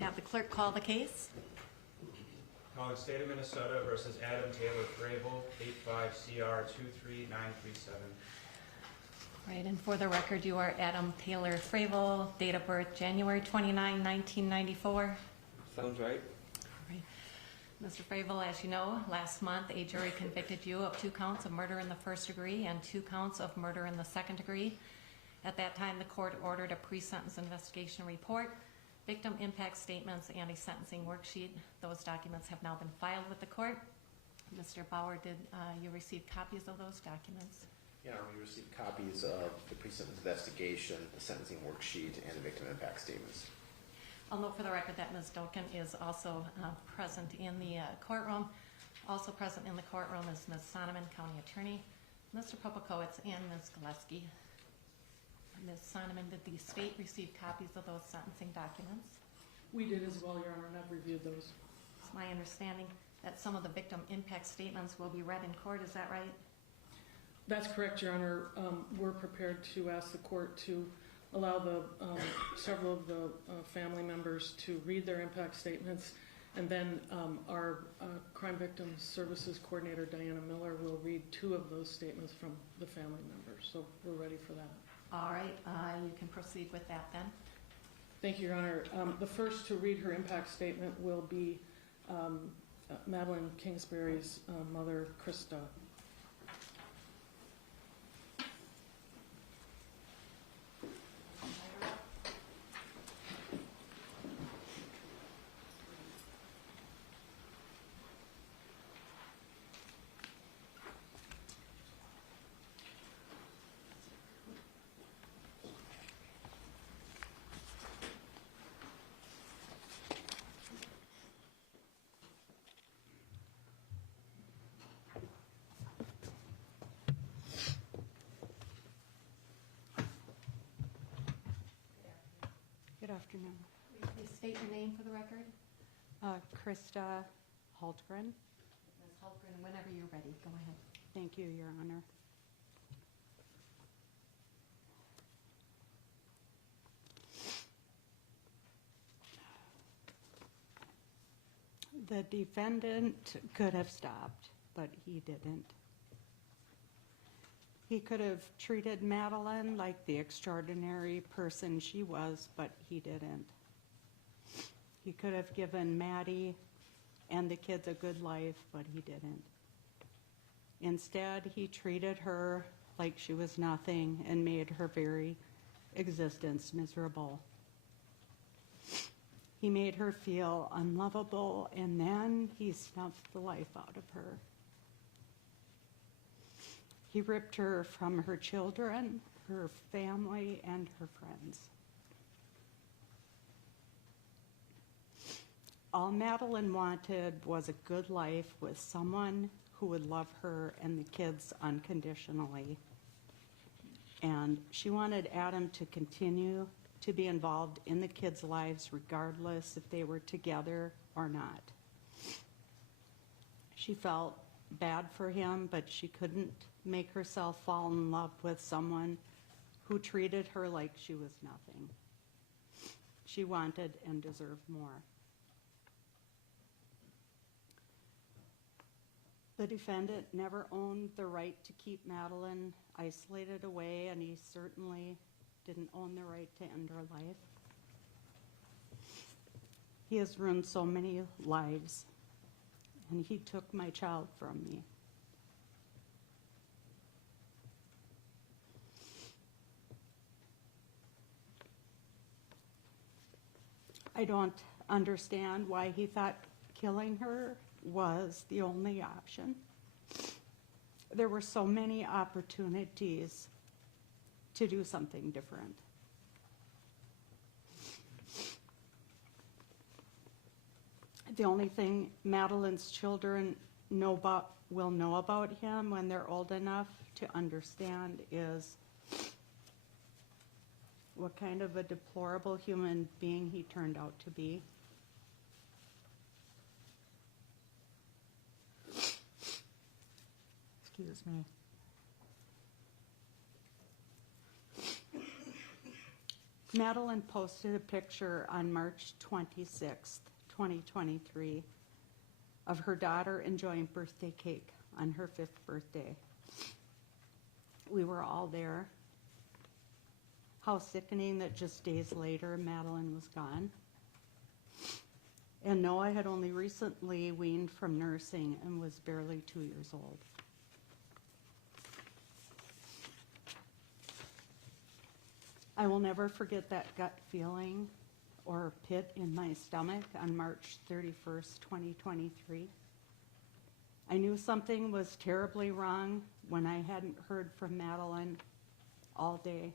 have the clerk call the case. Calling State of Minnesota versus Adam Taylor Fravel, 85CR23937. Right, and for the record, you are Adam Taylor Fravel, date of birth January 29, 1994. Sounds right. Right. Mr. Fravel, as you know, last month a jury convicted you of 2 counts of murder in the first degree and 2 counts of murder in the second degree. At that time, the court ordered a pre-sentence investigation report, victim impact statements, and a sentencing worksheet. Those documents have now been filed with the court. Mr. Bauer, did you receive copies of those documents? Yeah, we received copies of the pre-sentence investigation, the sentencing worksheet, and the victim impact statements. I'll note for the record that Ms. Doken is also present in the courtroom. Also present in the courtroom is Ms. Sonneman, County Attorney, Mr. Popakowitz, and Ms. Gillespie. Ms. Sonneman, did the state receive copies of those sentencing documents? We did as well, Your Honor, and I've reviewed those. It's my understanding that some of the victim impact statements will be read in court, is that right? That's correct, Your Honor. We're prepared to ask the court to allow the several of the family members to read their impact statements, and then our Crime Victims Services Coordinator, Diana Miller, will read 2 of those statements from the family members. So we're ready for that. All right, you can proceed with that then. Thank you, Your Honor. The first to read her impact statement will be Madeline Kingsbury's mother, Krista. Good afternoon. Please state your name for the record. Krista Hultgren. Ms. Hultgren, whenever you're ready, go ahead. Thank you, Your Honor. The defendant could have stopped, but he didn't. He could have treated Madeline like the extraordinary person she was, but he didn't. He could have given Maddie and the kids a good life, but he didn't. Instead, he treated her like she was nothing and made her very existence miserable. He made her feel unlovable, and then he snuffed the life out of her. He ripped her from her children, her family, and her friends. All Madeline wanted was a good life with someone who would love her and the kids unconditionally. And she wanted Adam to continue to be involved in the kids' lives regardless if they were together or not. She felt bad for him, but she couldn't make herself fall in love with someone who treated her like she was nothing. She wanted and deserved more. The defendant never owned the right to keep Madeline isolated away, and he certainly didn't own the right to end her life. He has ruined so many lives, and he took my child from me. I don't understand why he thought killing her was the only option. There were so many opportunities to do something different. The only thing Madeline's children will know about him when they're old enough to understand is what kind of a deplorable human being he turned out to be. Excuse me. Madeline posted a picture on March 26th, 2023, of her daughter enjoying birthday cake on her 5th birthday. We were all there. How sickening that just days later, Madeline was gone. And no, I had only recently weaned from nursing and was barely 2 years old. I will never forget that gut feeling or pit in my stomach on March 31st, 2023. I knew something was terribly wrong when I hadn't heard from Madeline all day.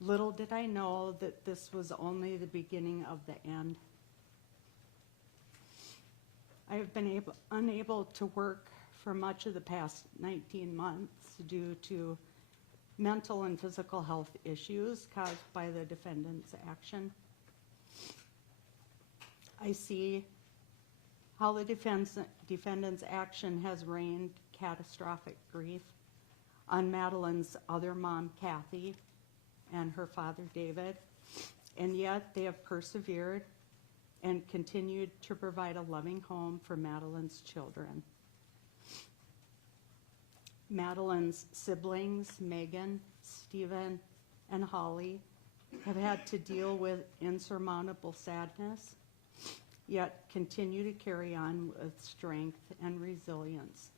Little did I know that this was only the beginning of the end. I have been unable to work for much of the past 19 months due to mental and physical health issues caused by the defendant's action. I see how the defendant's action has rained catastrophic grief on Madeline's other mom, Kathy, and her father, David, and yet they have persevered and continued to provide a loving home for Madeline's children. Madeline's siblings, Megan, Stephen, and Holly, have had to deal with insurmountable sadness, yet continue to carry on with strength and resilience.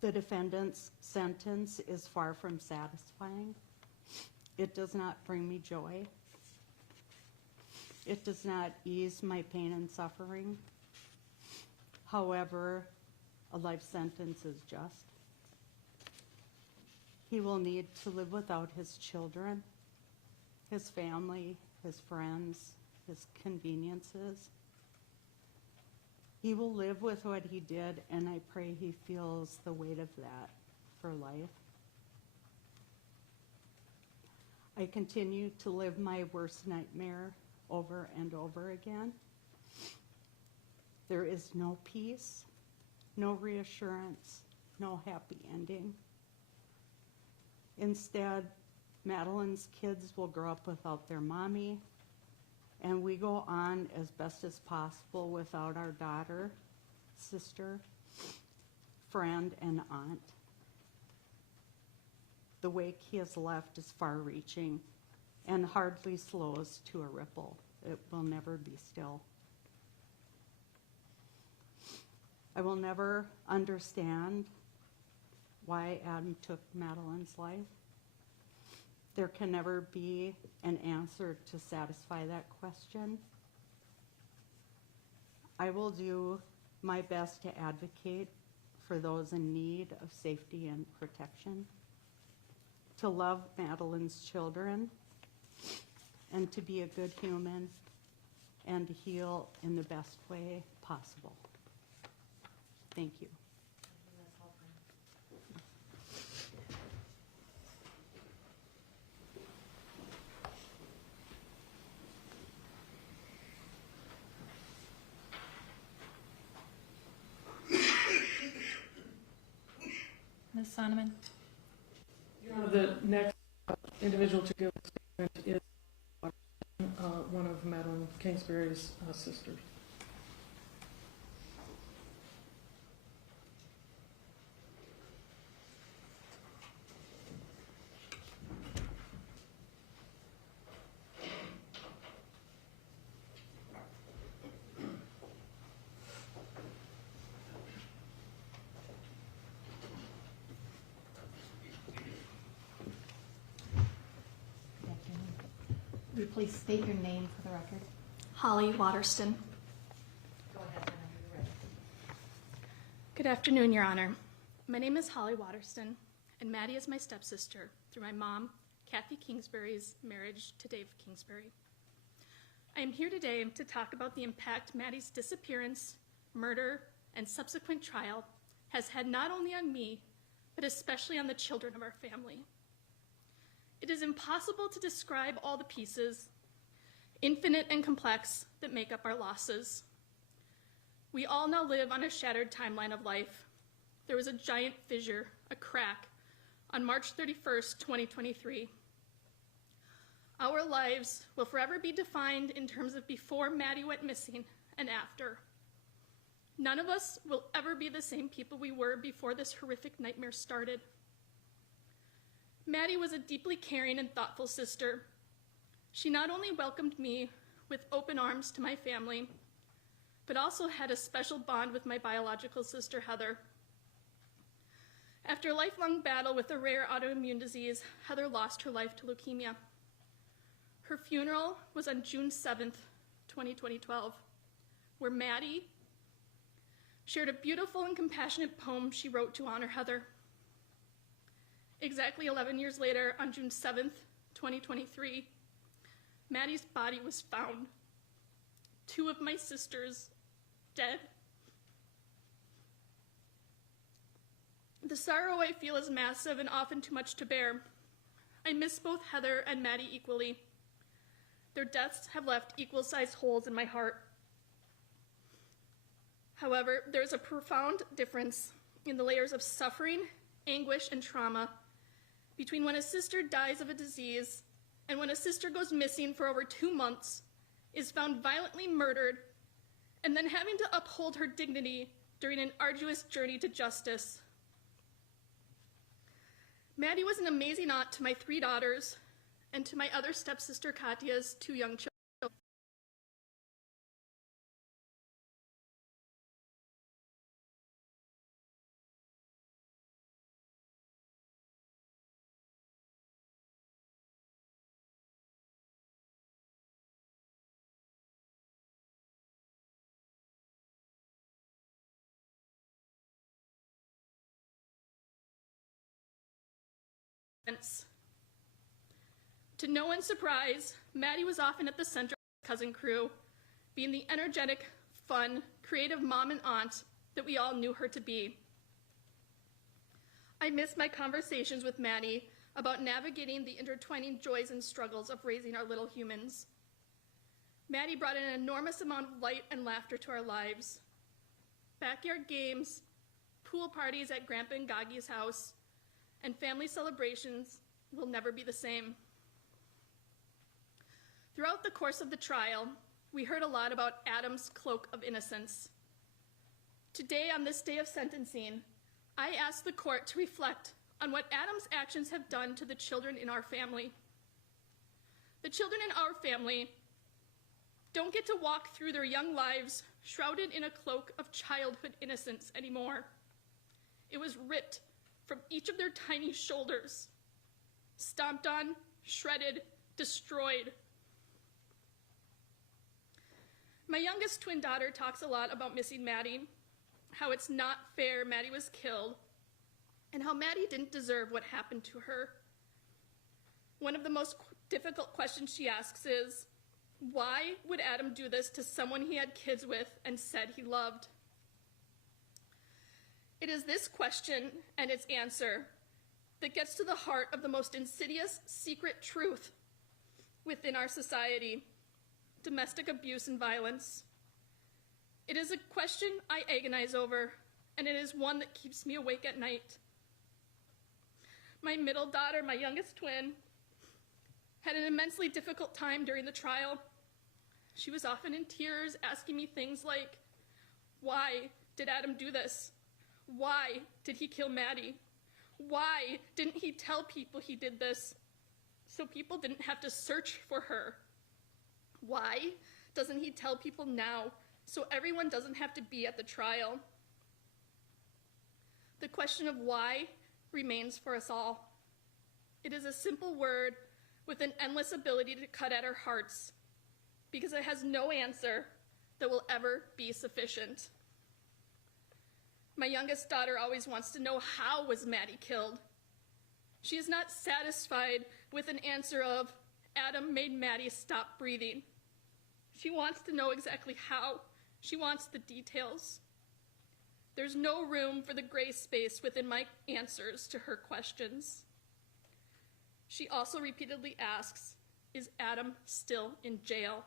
The defendant's sentence is far from satisfying. It does not bring me joy. It does not ease my pain and suffering. However, a life sentence is just. He will need to live without his children, his family, his friends, his conveniences. He will live with what he did, and I pray he feels the weight of that for life. I continue to live my worst nightmare over and over again. There is no peace, no reassurance, no happy ending. Instead, Madeline's kids will grow up without their mommy, and we go on as best as possible without our daughter, sister, friend, and aunt. The wake he has left is far-reaching and hardly slows to a ripple. It will never be still. I will never understand why Adam took Madeline's life. There can never be an answer to satisfy that question. I will do my best to advocate for those in need of safety and protection, to love Madeline's children, and to be a good human and to heal in the best way possible. Thank you. Ms. Sonneman? The next individual to give a statement is one of Madeline Kingsbury's sisters. Will you please state your name for the record? Holly Waterston. Go ahead whenever you're ready. Good afternoon, Your Honor. My name is Holly Waterston, and Maddie is my stepsister through my mom, Kathy Kingsbury's marriage to Dave Kingsbury. I am here today to talk about the impact Maddie's disappearance, murder, and subsequent trial has had not only on me, but especially on the children of our family. It is impossible to describe all the pieces, infinite and complex, that make up our losses. We all now live on a shattered timeline of life. There was a giant fissure, a crack, on March 31st, 2023. Our lives will forever be defined in terms of before Maddie went missing and after. None of us will ever be the same people we were before this horrific nightmare started. Maddie was a deeply caring and thoughtful sister. She not only welcomed me with open arms to my family, but also had a special bond with my biological sister, Heather. After a lifelong battle with a rare autoimmune disease, Heather lost her life to leukemia. Her funeral was on June 7th, 2012, where Maddie shared a beautiful and compassionate poem she wrote to honor Heather. Exactly 11 years later, on June 7th, 2023, Maddie's body was found. 2 of my sisters dead. The sorrow I feel is massive and often too much to bear. I miss both Heather and Maddie equally. Their deaths have left equal-sized holes in my heart. However, there's a profound difference in the layers of suffering, anguish, and trauma between when a sister dies of a disease and when a sister goes missing for over 2 months, is found violently murdered, and then having to uphold her dignity during an arduous journey to justice. Maddie was an amazing aunt to my 3 daughters and to my other stepsister Katya's 2 young children. To no one's surprise, Maddie was often at the center of the cousin crew, being the energetic, fun, creative mom and aunt that we all knew her to be. I miss my conversations with Maddie about navigating the intertwining joys and struggles of raising our little humans. Maddie brought an enormous amount of light and laughter to our lives. Backyard games, pool parties at Grandpa and Gagi's house, and family celebrations will never be the same. Throughout the course of the trial, we heard a lot about Adam's cloak of innocence. Today, on this day of sentencing, I ask the court to reflect on what Adam's actions have done to the children in our family. The children in our family don't get to walk through their young lives shrouded in a cloak of childhood innocence anymore. It was ripped from each of their tiny shoulders, stomped on, shredded, destroyed. My youngest twin daughter talks a lot about missing Maddie, how it's not fair Maddie was killed, and how Maddie didn't deserve what happened to her. One of the most difficult questions she asks is, why would Adam do this to someone he had kids with and said he loved? It is this question and its answer that gets to the heart of the most insidious, secret truth within our society: domestic abuse and violence. It is a question I agonize over, and it is one that keeps me awake at night. My middle daughter, my youngest twin, had an immensely difficult time during the trial. She was often in tears, asking me things like, why did Adam do this? Why did he kill Maddie? Why didn't he tell people he did this so people didn't have to search for her? Why doesn't he tell people now so everyone doesn't have to be at the trial? The question of why remains for us all. It is a simple word with an endless ability to cut at our hearts, because it has no answer that will ever be sufficient. My youngest daughter always wants to know, how was Maddie killed? She is not satisfied with an answer of, Adam made Maddie stop breathing. She wants to know exactly how. She wants the details. There's no room for the gray space within my answers to her questions. She also repeatedly asks, is Adam still in jail?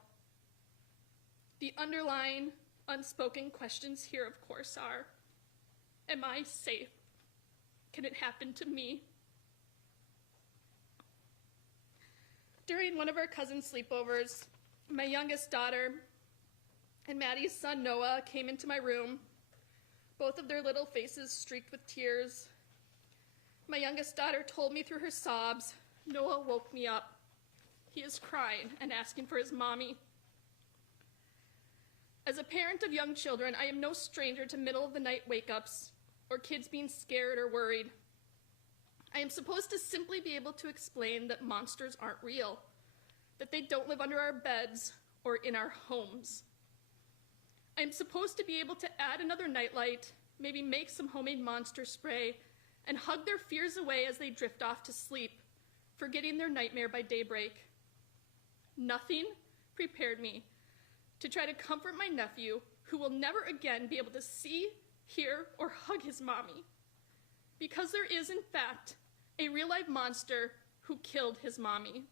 The underlying, unspoken questions here, of course, are, am I safe? Can it happen to me? During one of our cousin's sleepovers, my youngest daughter and Maddie's son Noah came into my room, both of their little faces streaked with tears. My youngest daughter told me through her sobs, "Noah woke me up. He is crying and asking for his mommy." As a parent of young children, I am no stranger to middle-of-the-night wake-ups or kids being scared or worried. I am supposed to simply be able to explain that monsters aren't real, that they don't live under our beds or in our homes. I am supposed to be able to add another nightlight, maybe make some homemade monster spray, and hug their fears away as they drift off to sleep, forgetting their nightmare by daybreak. Nothing prepared me to try to comfort my nephew, who will never again be able to see, hear, or hug his mommy, because there is, in fact, a real-life monster who killed his mommy.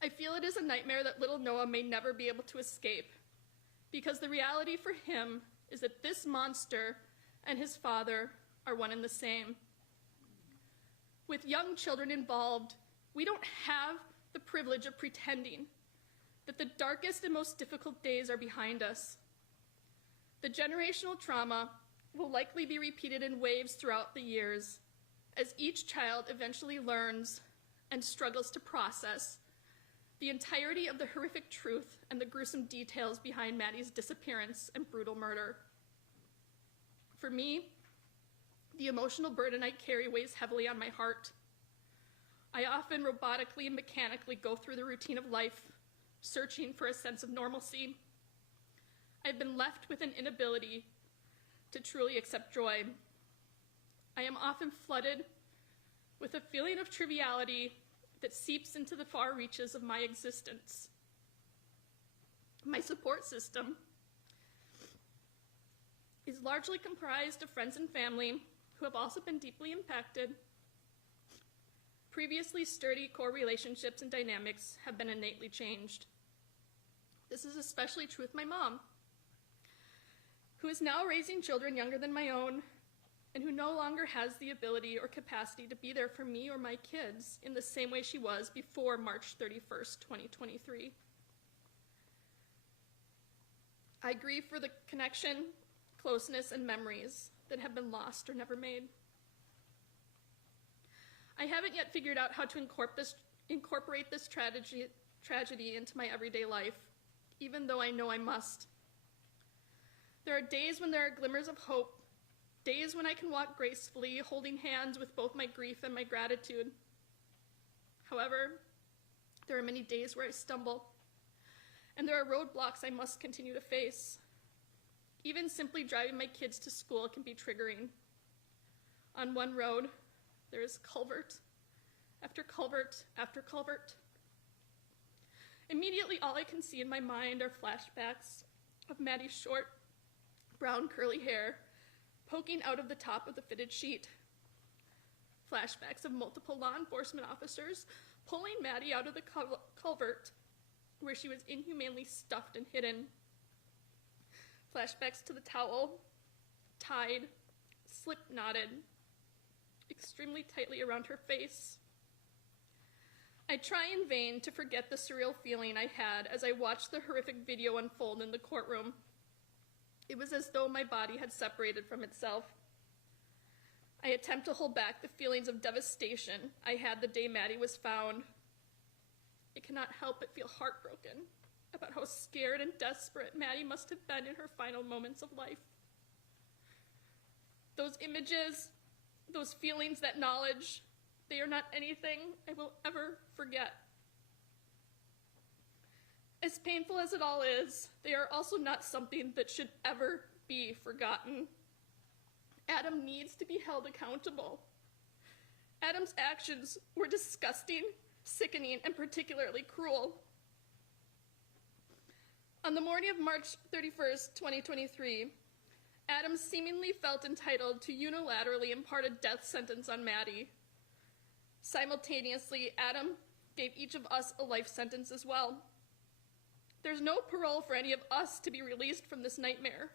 I feel it is a nightmare that little Noah may never be able to escape, because the reality for him is that this monster and his father are one and the same. With young children involved, we don't have the privilege of pretending that the darkest and most difficult days are behind us. The generational trauma will likely be repeated in waves throughout the years, as each child eventually learns and struggles to process the entirety of the horrific truth and the gruesome details behind Maddie's disappearance and brutal murder. For me, the emotional burden I carry weighs heavily on my heart. I often robotically and mechanically go through the routine of life, searching for a sense of normalcy. I've been left with an inability to truly accept joy. I am often flooded with a feeling of triviality that seeps into the far reaches of my existence. My support system is largely comprised of friends and family who have also been deeply impacted. Previously sturdy core relationships and dynamics have been innately changed. This is especially true with my mom, who is now raising children younger than my own, and who no longer has the ability or capacity to be there for me or my kids in the same way she was before March 31st, 2023. I grieve for the connection, closeness, and memories that have been lost or never made. I haven't yet figured out how to incorporate this tragedy into my everyday life, even though I know I must. There are days when there are glimmers of hope, days when I can walk gracefully, holding hands with both my grief and my gratitude. However, there are many days where I stumble, and there are roadblocks I must continue to face. Even simply driving my kids to school can be triggering. On one road, there is culvert after culvert after culvert. Immediately, all I can see in my mind are flashbacks of Maddie's short, brown curly hair poking out of the top of the fitted sheet. Flashbacks of multiple law enforcement officers pulling Maddie out of the culvert where she was inhumanely stuffed and hidden. Flashbacks to the towel, tied, slip-knotted, extremely tightly around her face. I try in vain to forget the surreal feeling I had as I watched the horrific video unfold in the courtroom. It was as though my body had separated from itself. I attempt to hold back the feelings of devastation I had the day Maddie was found. I cannot help but feel heartbroken about how scared and desperate Maddie must have been in her final moments of life. Those images, those feelings, that knowledge, they are not anything I will ever forget. As painful as it all is, they are also not something that should ever be forgotten. Adam needs to be held accountable. Adam's actions were disgusting, sickening, and particularly cruel. On the morning of March 31st, 2023, Adam seemingly felt entitled to unilaterally impart a death sentence on Maddie. Simultaneously, Adam gave each of us a life sentence as well. There's no parole for any of us to be released from this nightmare.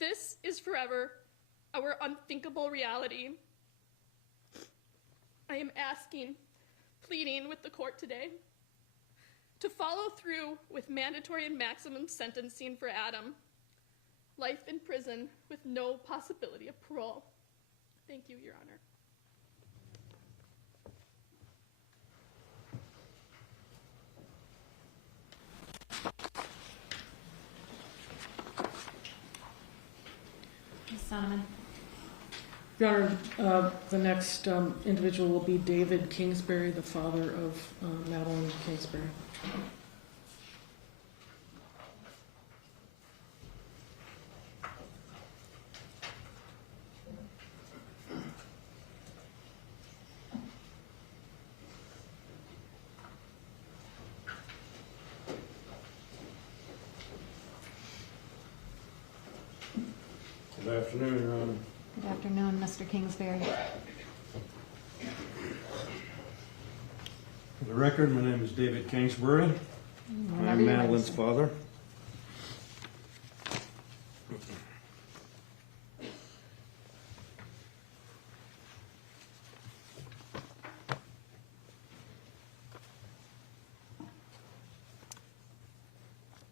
This is forever our unthinkable reality. I am asking, pleading with the court today to follow through with mandatory and maximum sentencing for Adam, life in prison with no possibility of parole. Thank you, Your Honor. Ms. Sonneman. Your Honor, the next individual will be David Kingsbury, the father of Madeline Kingsbury. Good afternoon, Your Honor. Good afternoon, Mr. Kingsbury. For the record, my name is David Kingsbury. Whenever I'm you're ready, Madeline's sir. father.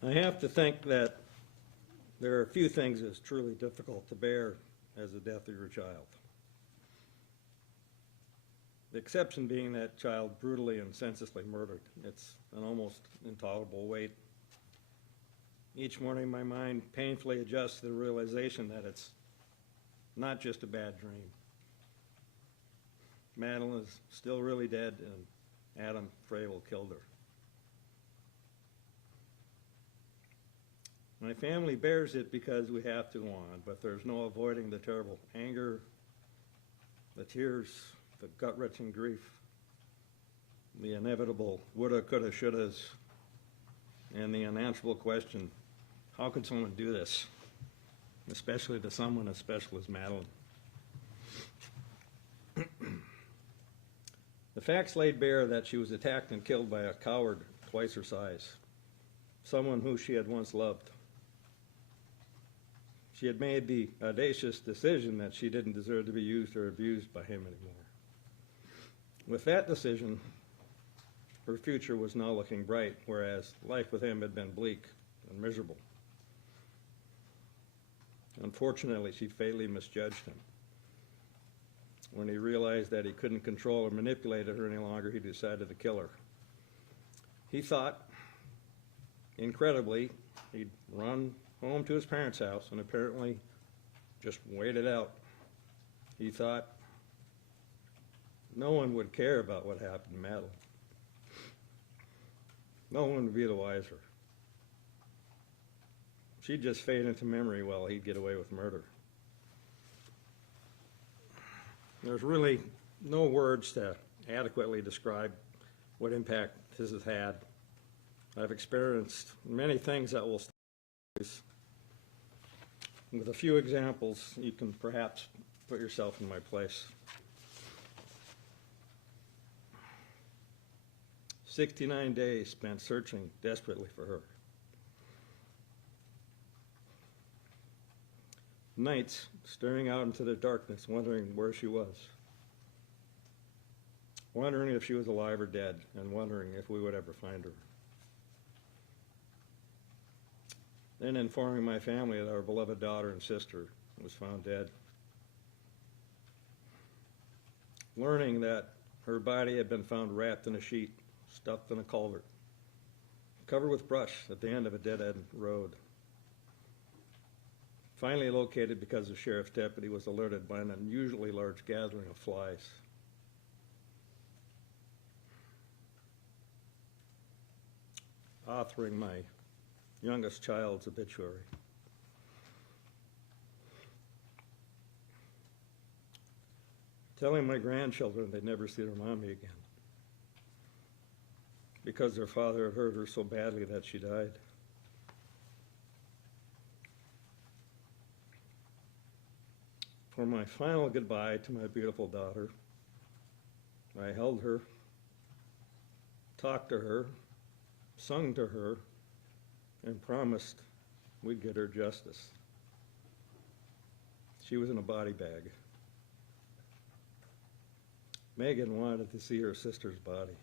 I have to think that there are a few things that's truly difficult to bear as the death of your child. The exception being that child brutally and senselessly murdered. It's an almost intolerable weight. Each morning my mind painfully adjusts to the realization that it's not just a bad dream. Madeline is still really dead and Adam Fravel killed her. My family bears it because we have to go on, but there's no avoiding the terrible anger, the tears, the gut-wrenching grief, the inevitable woulda, coulda, shouldas, and the unanswerable question, how could someone do this, especially to someone as special as Madeline? The facts laid bare that she was attacked and killed by a coward twice her size, someone who she had once loved. She had made the audacious decision that she didn't deserve to be used or abused by him anymore. With that decision, her future was now looking bright, whereas life with him had been bleak and miserable. Unfortunately, she fatally misjudged him. When he realized that he couldn't control or manipulate her any longer, he decided to kill her. He thought, incredibly, he'd run home to his parents' house and apparently just waited out. He thought no one would care about what happened to Madeline. No one would be the wiser. She'd just fade into memory while he'd get away with murder. There's really no words to adequately describe what impact this has had. I've experienced many things that will stay. With a few examples, you can perhaps put yourself in my place. 69 days spent searching desperately for her. Nights staring out into the darkness, wondering where she was. Wondering if she was alive or dead, and wondering if we would ever find her. Then informing my family that our beloved daughter and sister was found dead. Learning that her body had been found wrapped in a sheet, stuffed in a culvert, covered with brush at the end of a dead-end road. Finally located because the sheriff's deputy was alerted by an unusually large gathering of flies. Authoring my youngest child's obituary. Telling my grandchildren they'd never see their mommy again because their father had hurt her so badly that she died. For my final goodbye to my beautiful daughter, I held her, talked to her, sung to her, and promised we'd get her justice. She was in a body bag. Megan wanted to see her sister's body.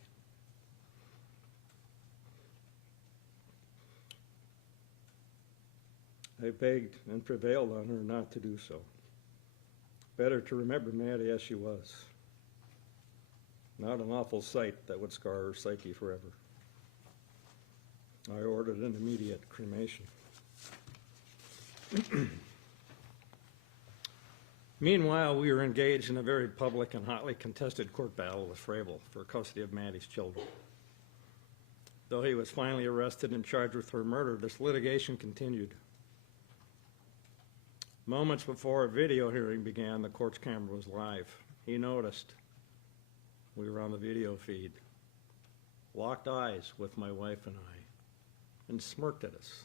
I begged and prevailed on her not to do so. Better to remember Maddie as she was. Not an awful sight that would scar her psyche forever. I ordered an immediate cremation. Meanwhile, we were engaged in a very public and hotly contested court battle with Fravel for custody of Maddie's children. Though he was finally arrested and charged with her murder, this litigation continued. Moments before a video hearing began, the court's camera was live. He noticed we were on the video feed, locked eyes with my wife and I, and smirked at us.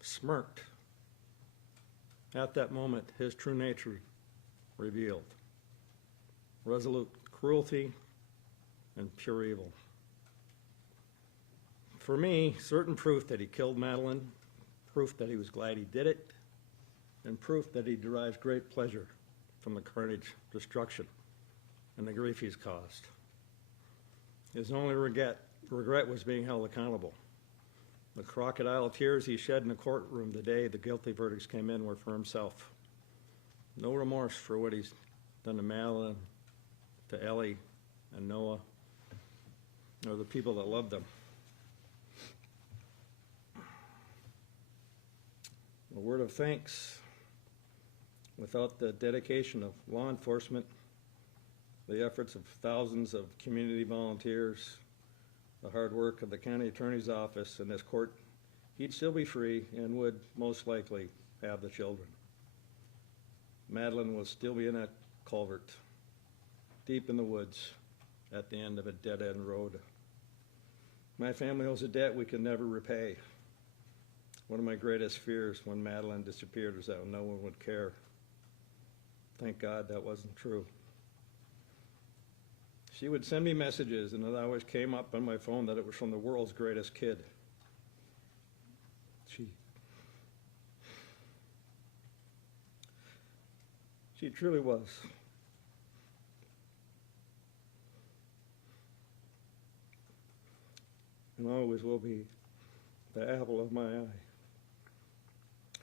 Smirked. At that moment, his true nature revealed. Resolute cruelty and pure evil. For me, certain proof that he killed Madeline, proof that he was glad he did it, and proof that he derives great pleasure from the carnage, destruction, and the grief he's caused. His only regret was being held accountable. The crocodile tears he shed in the courtroom the day the guilty verdicts came in were for himself. No remorse for what he's done to Madeline, to Ellie, and Noah, or the people that loved them. A word of thanks. Without the dedication of law enforcement, the efforts of thousands of community volunteers, the hard work of the county attorney's office and this court, he'd still be free and would most likely have the children. Madeline will still be in that culvert, deep in the woods, at the end of a dead-end road. My family owes a debt we can never repay. One of my greatest fears when Madeline disappeared was that no one would care. Thank God that wasn't true. She would send me messages, and it always came up on my phone that it was from the world's greatest kid. She truly was. And always will be the apple of my eye.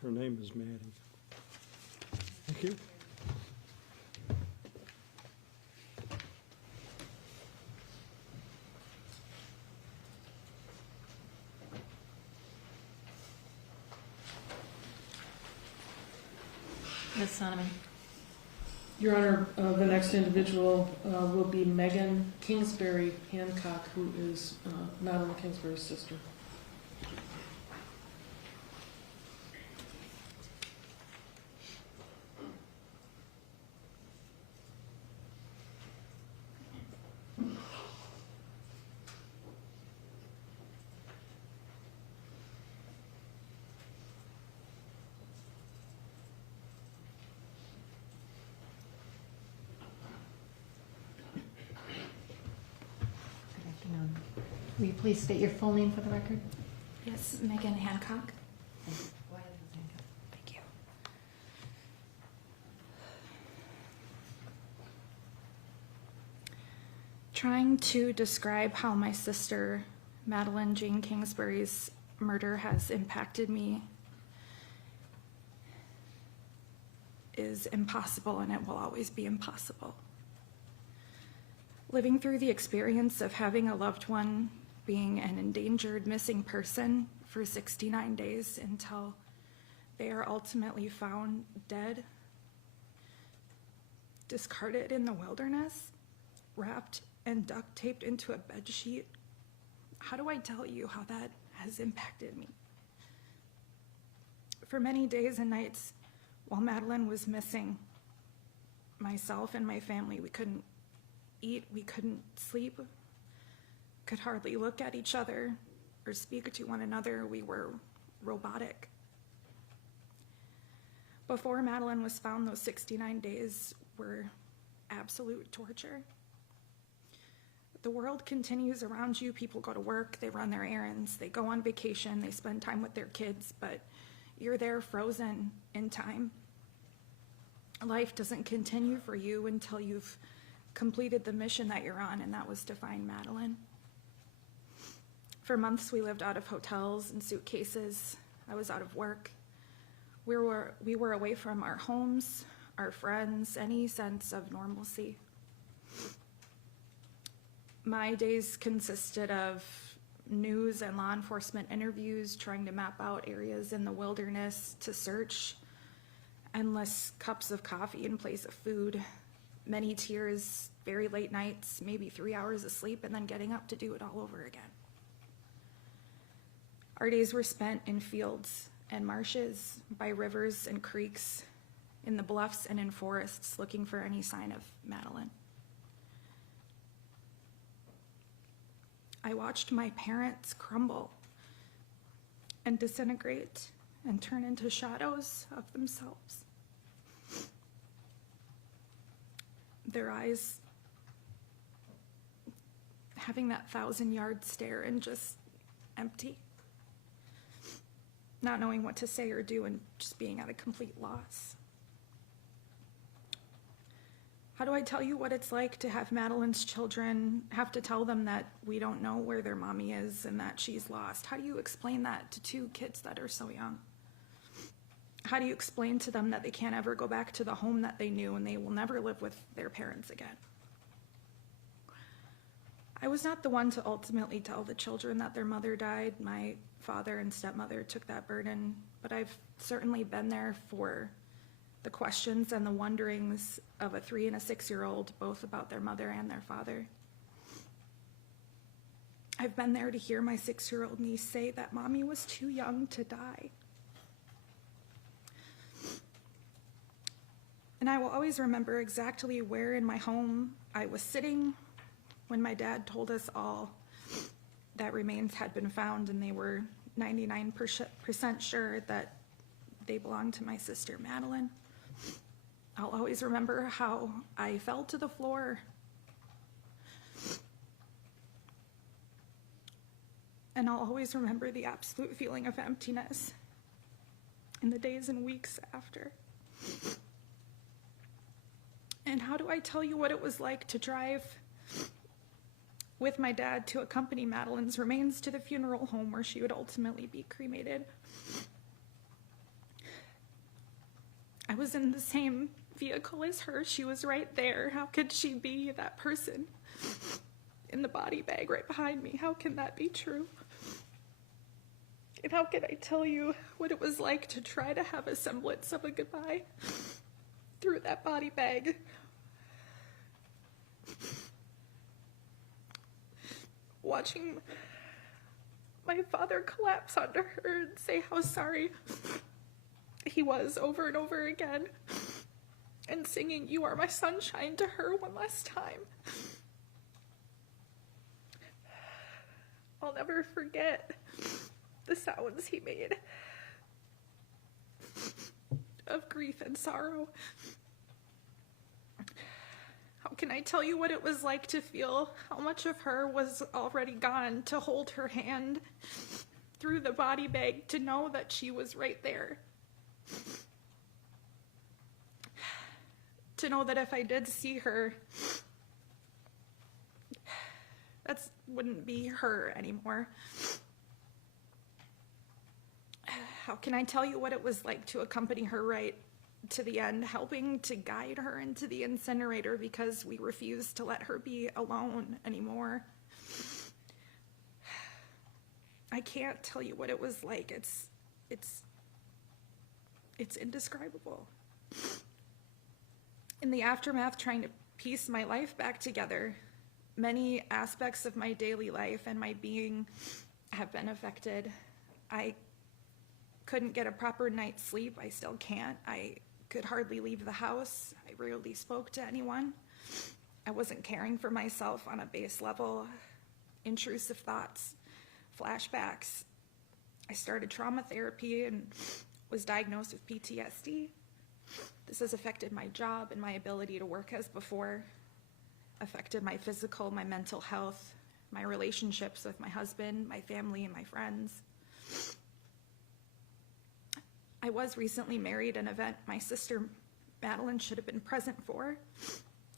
Her name is Maddie. Thank you. Ms. Sonneman. Your Honor, the next individual will be Megan Kingsbury Hancock, who is Madeline Kingsbury's sister. Will you please state your full name for the record? Yes, Megan Hancock. Go ahead, Ms. Hancock. Thank you. Trying to describe how my sister, Madeline Jane Kingsbury's murder has impacted me is impossible, and it will always be impossible. Living through the experience of having a loved one being an endangered missing person for 69 days until they are ultimately found dead, discarded in the wilderness, wrapped and duct taped into a bed sheet. How do I tell you how that has impacted me? For many days and nights while Madeline was missing, myself and my family, we couldn't eat, we couldn't sleep, could hardly look at each other or speak to one another. We were robotic. Before Madeline was found, those 69 days were absolute torture. The world continues around you. People go to work, they run their errands, they go on vacation, they spend time with their kids, but you're there frozen in time. Life doesn't continue for you until you've completed the mission that you're on, and that was to find Madeline. For months, we lived out of hotels and suitcases. I was out of work. We were away from our homes, our friends, any sense of normalcy. My days consisted of news and law enforcement interviews, trying to map out areas in the wilderness to search, endless cups of coffee in place of food, many tears, very late nights, maybe 3 hours of sleep, and then getting up to do it all over again. Our days were spent in fields and marshes, by rivers and creeks, in the bluffs and in forests, looking for any sign of Madeline. I watched my parents crumble and disintegrate and turn into shadows of themselves. Their eyes having that 1,000-yard stare and just empty. Not knowing what to say or do and just being at a complete loss. How do I tell you what it's like to have Madeline's children have to tell them that we don't know where their mommy is and that she's lost? How do you explain that to two kids that are so young? How do you explain to them that they can't ever go back to the home that they knew and they will never live with their parents again? I was not the one to ultimately tell the children that their mother died. My father and stepmother took that burden, but I've certainly been there for the questions and the wonderings of a 3- and 6-year-old, both about their mother and their father. I've been there to hear my 6-year-old niece say that mommy was too young to die. And I will always remember exactly where in my home I was sitting when my dad told us all that remains had been found, and they were 99% sure that they belonged to my sister Madeline. I'll always remember how I fell to the floor and I'll always remember the absolute feeling of emptiness in the days and weeks after. And how do I tell you what it was like to drive with my dad to accompany Madeline's remains to the funeral home where she would ultimately be cremated? I was in the same vehicle as her. She was right there. How could she be that person in the body bag right behind me? How can that be true? And how can I tell you what it was like to try to have a semblance of a goodbye through that body bag? Watching my father collapse onto her and say how sorry he was over and over again, and singing "You Are My Sunshine" to her one last time. I'll never forget the sounds he made of grief and sorrow. How can I tell you what it was like to feel how much of her was already gone, to hold her hand through the body bag, to know that she was right there? To know that if I did see her, that wouldn't be her anymore. How can I tell you what it was like to accompany her right to the end, helping to guide her into the incinerator because we refused to let her be alone anymore? I can't tell you what it was like. It's indescribable. In the aftermath, trying to piece my life back together, many aspects of my daily life and my being have been affected. I couldn't get a proper night's sleep. I still can't. I could hardly leave the house. I rarely spoke to anyone. I wasn't caring for myself on a base level. Intrusive thoughts, flashbacks. I started trauma therapy and was diagnosed with PTSD. This has affected my job and my ability to work as before, affected my physical, my mental health, my relationships with my husband, my family, and my friends. I was recently married, an event my sister Madeline should have been present for.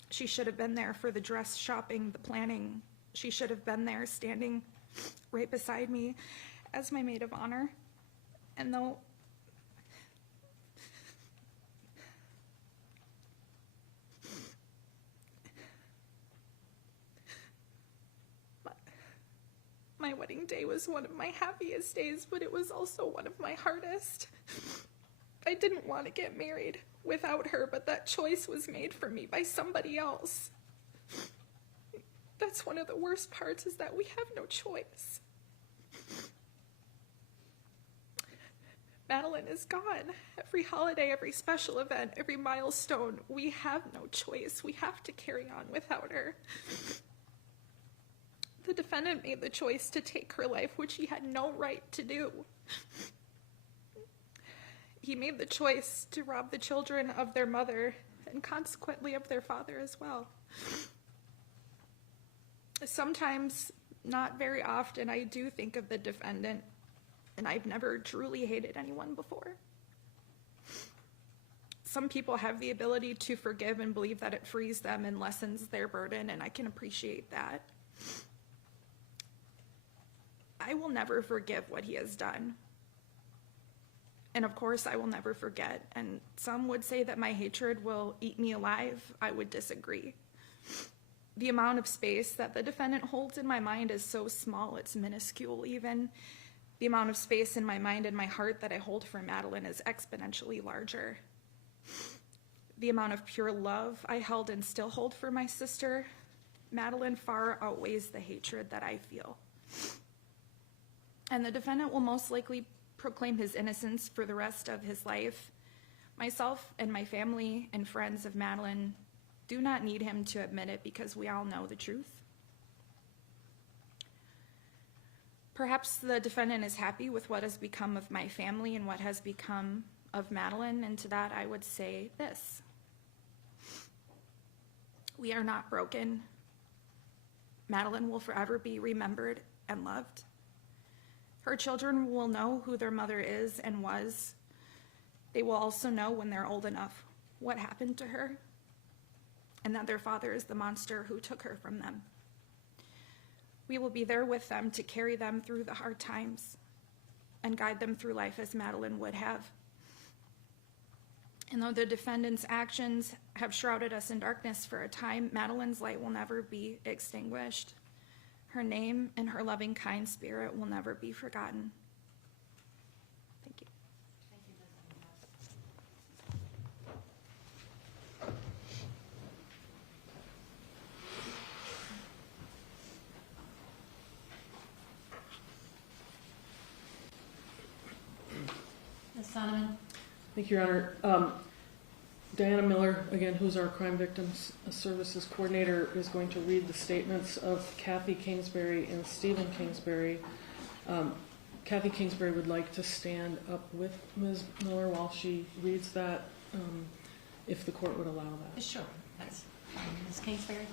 She should have been there for the dress shopping, the planning. She should have been there standing right beside me as my maid of honor. And though wedding day was one of my happiest days, but it was also one of my hardest. I didn't want to get married without her, but that choice was made for me by somebody else. That's one of the worst parts, is that we have no choice. Madeline is gone. Every holiday, every special event, every milestone, we have no choice. We have to carry on without her. The defendant made the choice to take her life, which he had no right to do. He made the choice to rob the children of their mother and consequently of their father as well. Sometimes, not very often, I do think of the defendant, and I've never truly hated anyone before. Some people have the ability to forgive and believe that it frees them and lessens their burden, and I can appreciate that. I will never forgive what he has done. And of course, I will never forget. And some would say that my hatred will eat me alive. I would disagree. The amount of space that the defendant holds in my mind is so small, it's minuscule even. The amount of space in my mind and my heart that I hold for Madeline is exponentially larger. The amount of pure love I held and still hold for my sister, Madeline, far outweighs the hatred that I feel. And the defendant will most likely proclaim his innocence for the rest of his life. Myself and my family and friends of Madeline do not need him to admit it, because we all know the truth. Perhaps the defendant is happy with what has become of my family and what has become of Madeline, and to that I would say this: we are not broken. Madeline will forever be remembered and loved. Her children will know who their mother is and was. They will also know, when they're old enough, what happened to her, and that their father is the monster who took her from them. We will be there with them to carry them through the hard times and guide them through life as Madeline would have. And though the defendant's actions have shrouded us in darkness for a time, Madeline's light will never be extinguished. Her name and her loving, kind spirit will never be forgotten. Thank you. Thank you, Ms. Sonneman. Thank you, Your Honor. Diana Miller, again, who's our Crime Victims Services Coordinator, is going to read the statements of Kathy Kingsbury and Stephen Kingsbury. Kathy Kingsbury would like to stand up with Ms. Miller while she reads that, if the court would allow that. Sure, that's fine. Ms. Kingsbury?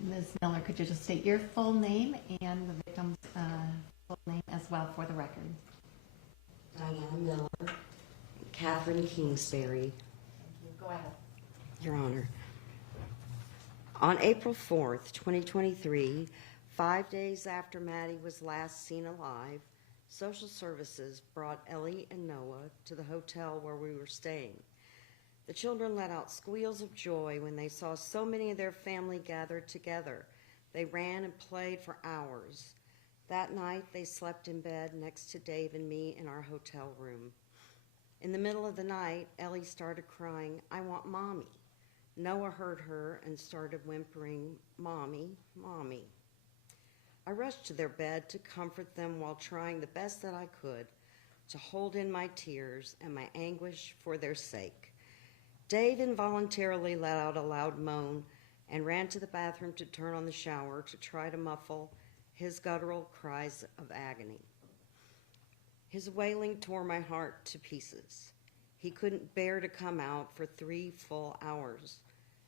Ms. Miller, could you just state your full name and the victim's full name as well for the record? Diana Miller, Catherine Kingsbury. Go ahead. Your Honor. On April 4th, 2023, 5 days after Maddie was last seen alive, social services brought Ellie and Noah to the hotel where we were staying. The children let out squeals of joy when they saw so many of their family gathered together. They ran and played for hours. That night, they slept in bed next to Dave and me in our hotel room. In the middle of the night, Ellie started crying, "I want Mommy." Noah heard her and started whimpering, "Mommy, Mommy." I rushed to their bed to comfort them while trying the best that I could to hold in my tears and my anguish for their sake. Dave involuntarily let out a loud moan and ran to the bathroom to turn on the shower to try to muffle his guttural cries of agony. His wailing tore my heart to pieces. He couldn't bear to come out for 3 full hours.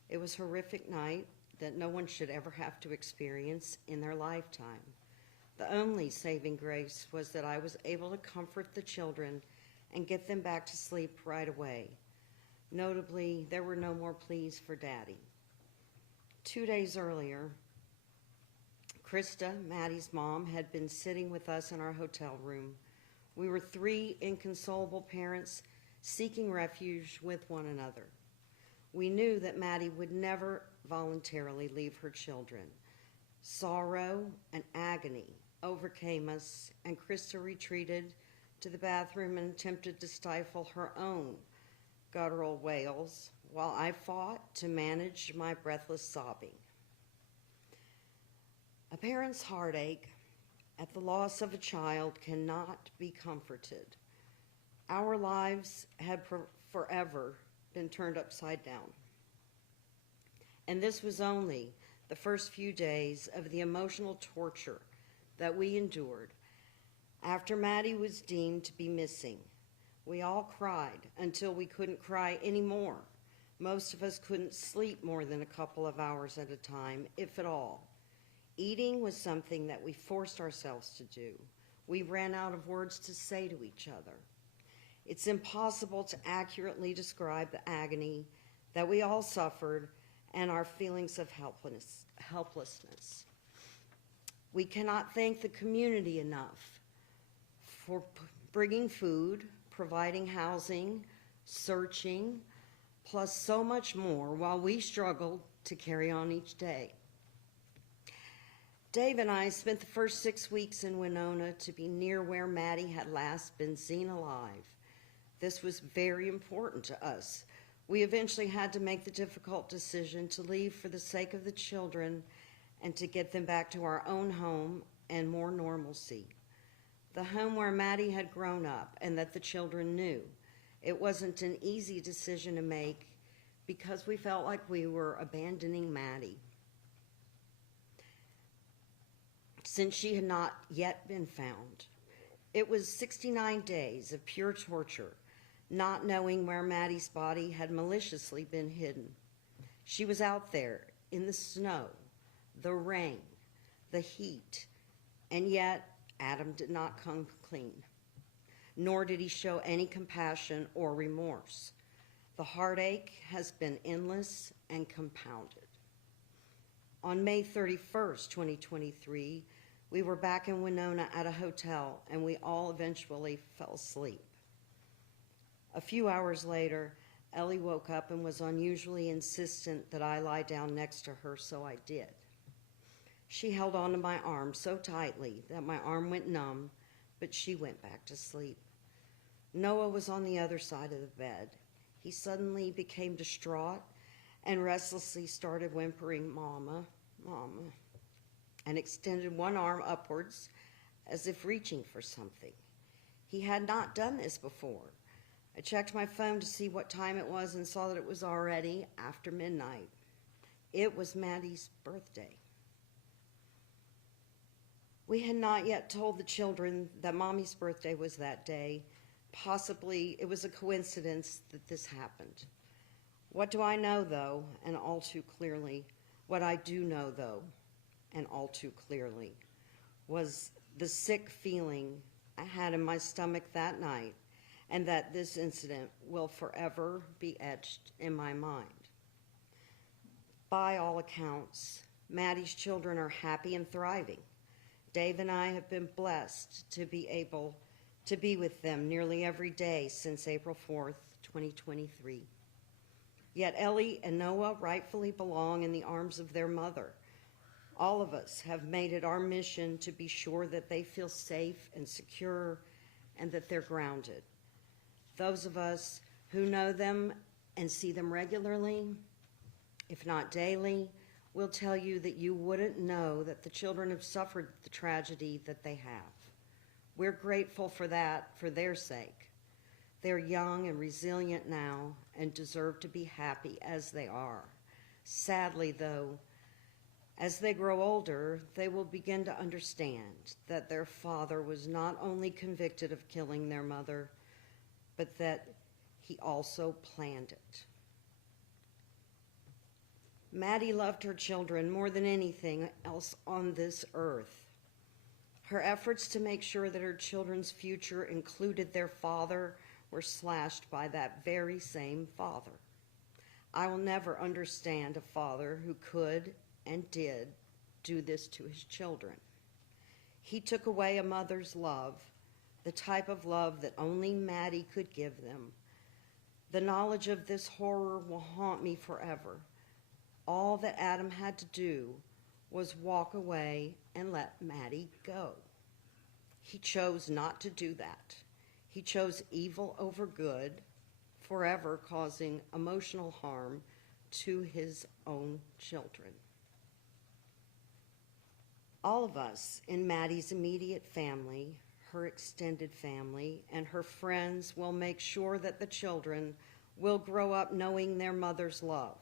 It was a horrific night that no one should ever have to experience in their lifetime. The only saving grace was that I was able to comfort the children and get them back to sleep right away. Notably, there were no more pleas for Daddy. 2 days earlier, Krista, Maddie's mom, had been sitting with us in our hotel room. We were 3 inconsolable parents seeking refuge with one another. We knew that Maddie would never voluntarily leave her children. Sorrow and agony overcame us, and Krista retreated to the bathroom and attempted to stifle her own guttural wails while I fought to manage my breathless sobbing. A parent's heartache at the loss of a child cannot be comforted. Our lives had forever been turned upside down. And this was only the first few days of the emotional torture that we endured after Maddie was deemed to be missing. We all cried until we couldn't cry anymore. Most of us couldn't sleep more than a couple of hours at a time, if at all. Eating was something that we forced ourselves to do. We ran out of words to say to each other. It's impossible to accurately describe the agony that we all suffered and our feelings of helplessness. We cannot thank the community enough for bringing food, providing housing, searching, plus so much more while we struggled to carry on each day. Dave and I spent the first 6 weeks in Winona to be near where Maddie had last been seen alive. This was very important to us. We eventually had to make the difficult decision to leave for the sake of the children and to get them back to our own home and more normalcy. The home where Maddie had grown up and that the children knew. It wasn't an easy decision to make because we felt like we were abandoning Maddie, since she had not yet been found. It was 69 days of pure torture, not knowing where Maddie's body had maliciously been hidden. She was out there in the snow, the rain, the heat, and yet Adam did not come clean, nor did he show any compassion or remorse. The heartache has been endless and compounded. On May 31st, 2023, we were back in Winona at a hotel, and we all eventually fell asleep. A few hours later, Ellie woke up and was unusually insistent that I lie down next to her, so I did. She held onto my arm so tightly that my arm went numb, but she went back to sleep. Noah was on the other side of the bed. He suddenly became distraught and restlessly started whimpering, "Mama, Mama," and extended one arm upwards as if reaching for something. He had not done this before. I checked my phone to see what time it was and saw that it was already after midnight. It was Maddie's birthday. We had not yet told the children that Mommy's birthday was that day. Possibly it was a coincidence that this happened. What do I know, though, and all too clearly, what I do know, though, and all too clearly, was the sick feeling I had in my stomach that night, and that this incident will forever be etched in my mind. By all accounts, Maddie's children are happy and thriving. Dave and I have been blessed to be able to be with them nearly every day since April 4th, 2023. Yet Ellie and Noah rightfully belong in the arms of their mother. All of us have made it our mission to be sure that they feel safe and secure and that they're grounded. Those of us who know them and see them regularly, if not daily, will tell you that you wouldn't know that the children have suffered the tragedy that they have. We're grateful for that for their sake. They're young and resilient now and deserve to be happy as they are. Sadly, though, as they grow older, they will begin to understand that their father was not only convicted of killing their mother, but that he also planned it. Maddie loved her children more than anything else on this earth. Her efforts to make sure that her children's future included their father were slashed by that very same father. I will never understand a father who could and did do this to his children. He took away a mother's love, the type of love that only Maddie could give them. The knowledge of this horror will haunt me forever. All that Adam had to do was walk away and let Maddie go. He chose not to do that. He chose evil over good, forever causing emotional harm to his own children. All of us in Maddie's immediate family, her extended family, and her friends will make sure that the children will grow up knowing their mother's love.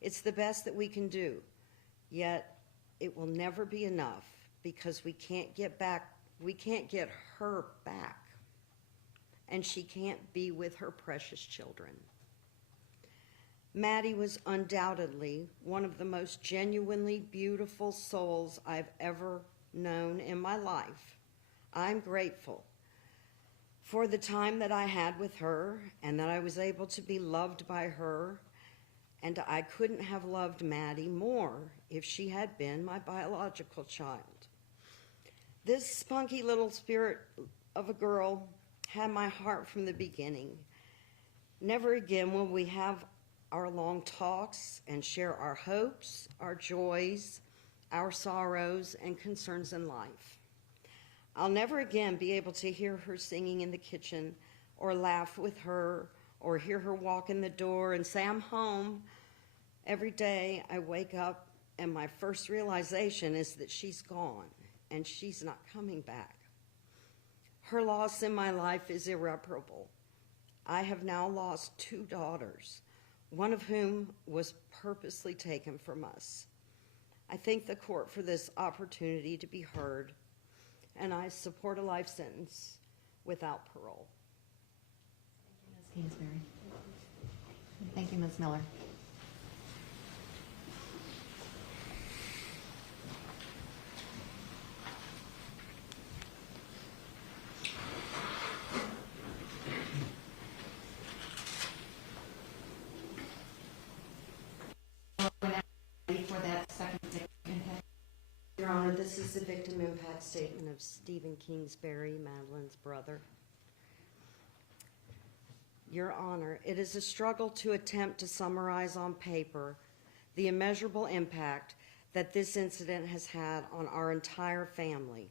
It's the best that we can do, yet it will never be enough because we can't get her back, and she can't be with her precious children. Maddie was undoubtedly one of the most genuinely beautiful souls I've ever known in my life. I'm grateful for the time that I had with her and that I was able to be loved by her, and I couldn't have loved Maddie more if she had been my biological child. This spunky little spirit of a girl had my heart from the beginning. Never again will we have our long talks and share our hopes, our joys, our sorrows, and concerns in life. I'll never again be able to hear her singing in the kitchen or laugh with her or hear her walk in the door and say, "I'm home." Every day I wake up and my first realization is that she's gone and she's not coming back. Her loss in my life is irreparable. I have now lost 2 daughters, one of whom was purposely taken from us. I thank the court for this opportunity to be heard, and I support a life sentence without parole. Ms. Kingsbury. Thank you, Ms. Miller. For that second victim impact. Your Honor, this is the victim impact statement of Stephen Kingsbury, Madeline's brother. Your Honor, it is a struggle to attempt to summarize on paper the immeasurable impact that this incident has had on our entire family.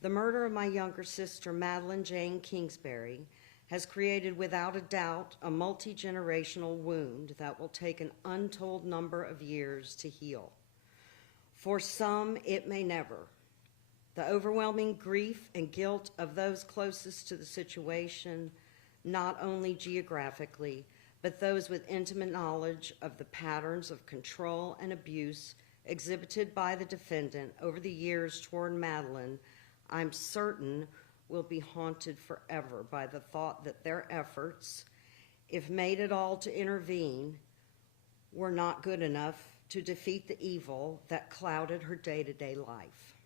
The murder of my younger sister, Madeline Jane Kingsbury, has created without a doubt a multi-generational wound that will take an untold number of years to heal. For some, it may never. The overwhelming grief and guilt of those closest to the situation, not only geographically, but those with intimate knowledge of the patterns of control and abuse exhibited by the defendant over the years toward Madeline, I'm certain will be haunted forever by the thought that their efforts, if made at all to intervene, were not good enough to defeat the evil that clouded her day-to-day life.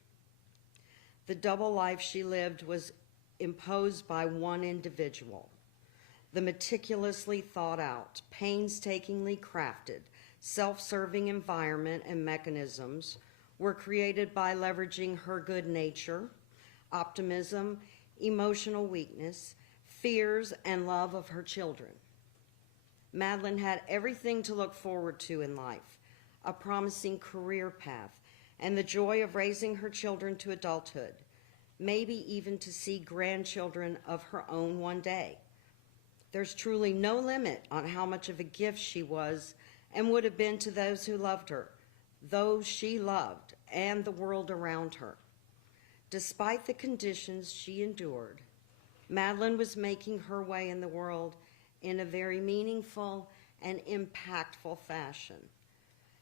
The double life she lived was imposed by one individual. The meticulously thought out, painstakingly crafted, self-serving environment and mechanisms were created by leveraging her good nature, optimism, emotional weakness, fears, and love of her children. Madeline had everything to look forward to in life, a promising career path, and the joy of raising her children to adulthood, maybe even to see grandchildren of her own one day. There's truly no limit on how much of a gift she was and would have been to those who loved her, those she loved, and the world around her. Despite the conditions she endured, Madeline was making her way in the world in a very meaningful and impactful fashion.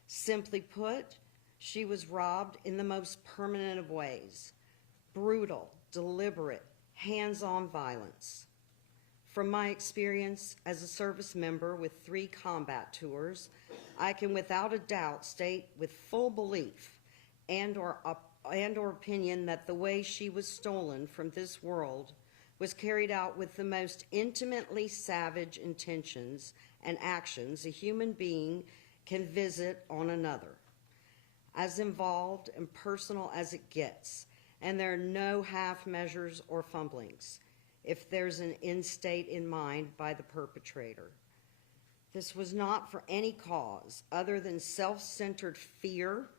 Simply put, she was robbed in the most permanent of ways: brutal, deliberate, hands-on violence. From my experience as a service member with 3 combat tours, I can without a doubt state with full belief and or and/or opinion that the way she was stolen from this world was carried out with the most intimately savage intentions and actions a human being can visit on another, as involved and personal as it gets, and there are no half measures or fumblings if there's an end state in mind by the perpetrator. This was not for any cause other than self-centered fear,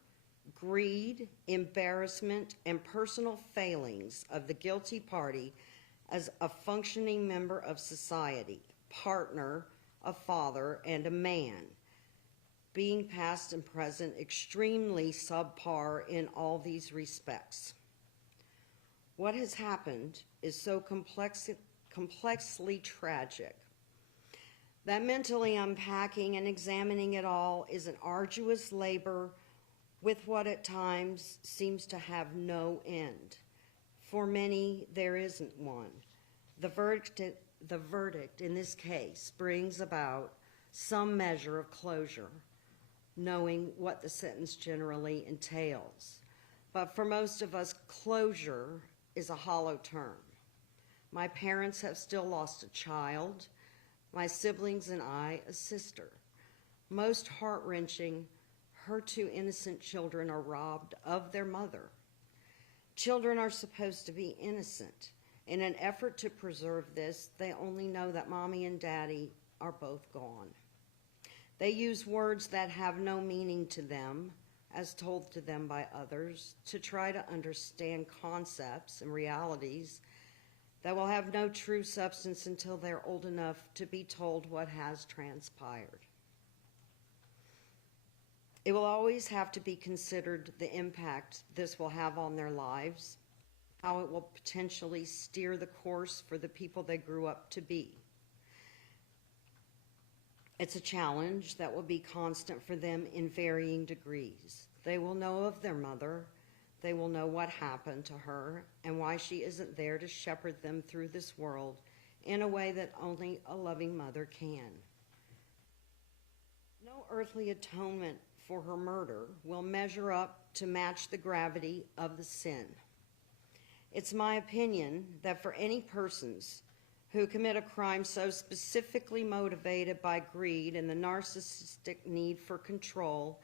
greed, embarrassment, and personal failings of the guilty party as a functioning member of society, partner, a father, and a man, being past and present extremely subpar in all these respects. What has happened is so complexly tragic that mentally unpacking and examining it all is an arduous labor with what at times seems to have no end. For many, there isn't one. The verdict in this case brings about some measure of closure, knowing what the sentence generally entails. But for most of us, closure is a hollow term. My parents have still lost a child, my siblings and I a sister. Most heart-wrenching, her two innocent children are robbed of their mother. Children are supposed to be innocent. In an effort to preserve this, they only know that mommy and daddy are both gone. They use words that have no meaning to them, as told to them by others, to try to understand concepts and realities that will have no true substance until they're old enough to be told what has transpired. It will always have to be considered the impact this will have on their lives, how it will potentially steer the course for the people they grew up to be. It's a challenge that will be constant for them in varying degrees. They will know of their mother, they will know what happened to her, and why she isn't there to shepherd them through this world in a way that only a loving mother can. No earthly atonement for her murder will measure up to match the gravity of the sin. It's my opinion that for any persons who commit a crime so specifically motivated by greed and the narcissistic need for control,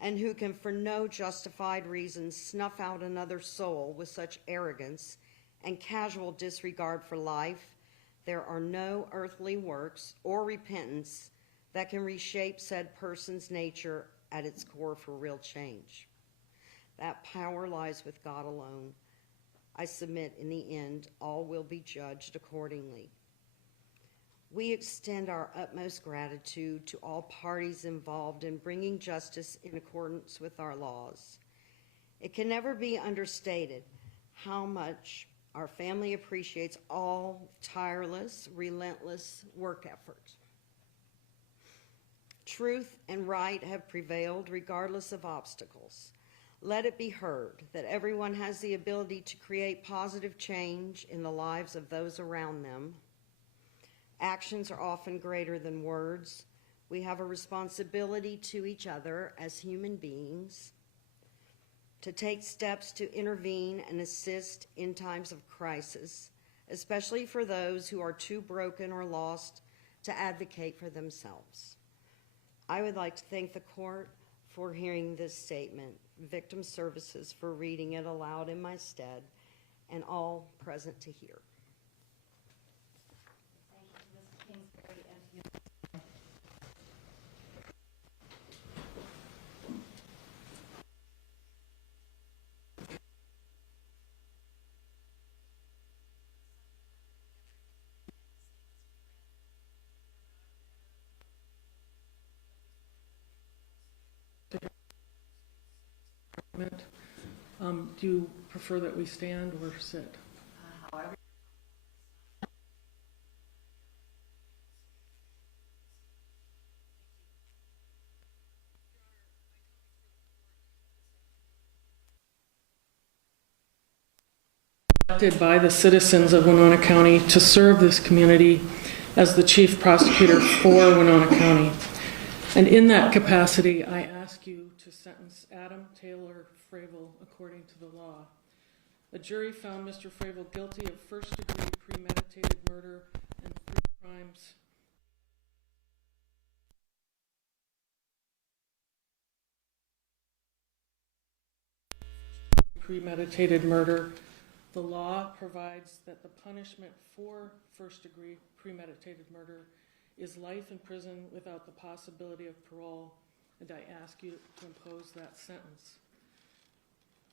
and who can for no justified reason snuff out another soul with such arrogance and casual disregard for life, there are no earthly works or repentance that can reshape said person's nature at its core for real change. That power lies with God alone. I submit in the end, all will be judged accordingly. We extend our utmost gratitude to all parties involved in bringing justice in accordance with our laws. It can never be understated how much our family appreciates all tireless, relentless work effort. Truth and right have prevailed regardless of obstacles. Let it be heard that everyone has the ability to create positive change in the lives of those around them. Actions are often greater than words. We have a responsibility to each other as human beings to take steps to intervene and assist in times of crisis, especially for those who are too broken or lost to advocate for themselves. I would like to thank the court for hearing this statement, Victim Services for reading it aloud in my stead, and all present to hear. Thank you, Ms. Kingsbury, and to you. Do you prefer that we stand or sit? However. Elected by the citizens of Winona County to serve this community as the Chief Prosecutor for Winona County. And in that capacity, I ask you to sentence Adam Taylor Fravel according to the law. A jury found Mr. Fravel guilty of first-degree premeditated murder and 3 crimes. Premeditated murder. The law provides that the punishment for first-degree premeditated murder is life in prison without the possibility of parole, and I ask you to impose that sentence.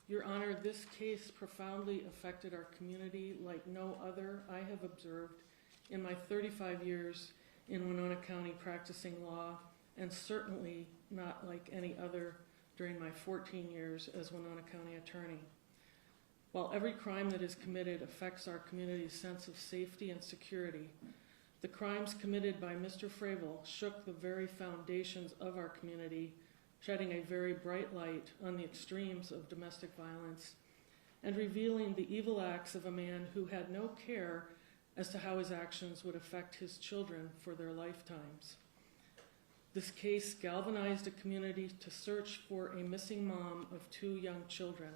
Your Honor, this case profoundly affected our community like no other I have observed in my 35 years in Winona County practicing law, and certainly not like any other during my 14 years as Winona County attorney. While every crime that is committed affects our community's sense of safety and security, the crimes committed by Mr. Fravel shook the very foundations of our community, shedding a very bright light on the extremes of domestic violence and revealing the evil acts of a man who had no care as to how his actions would affect his children for their lifetimes. This case galvanized a community to search for a missing mom of 2 young children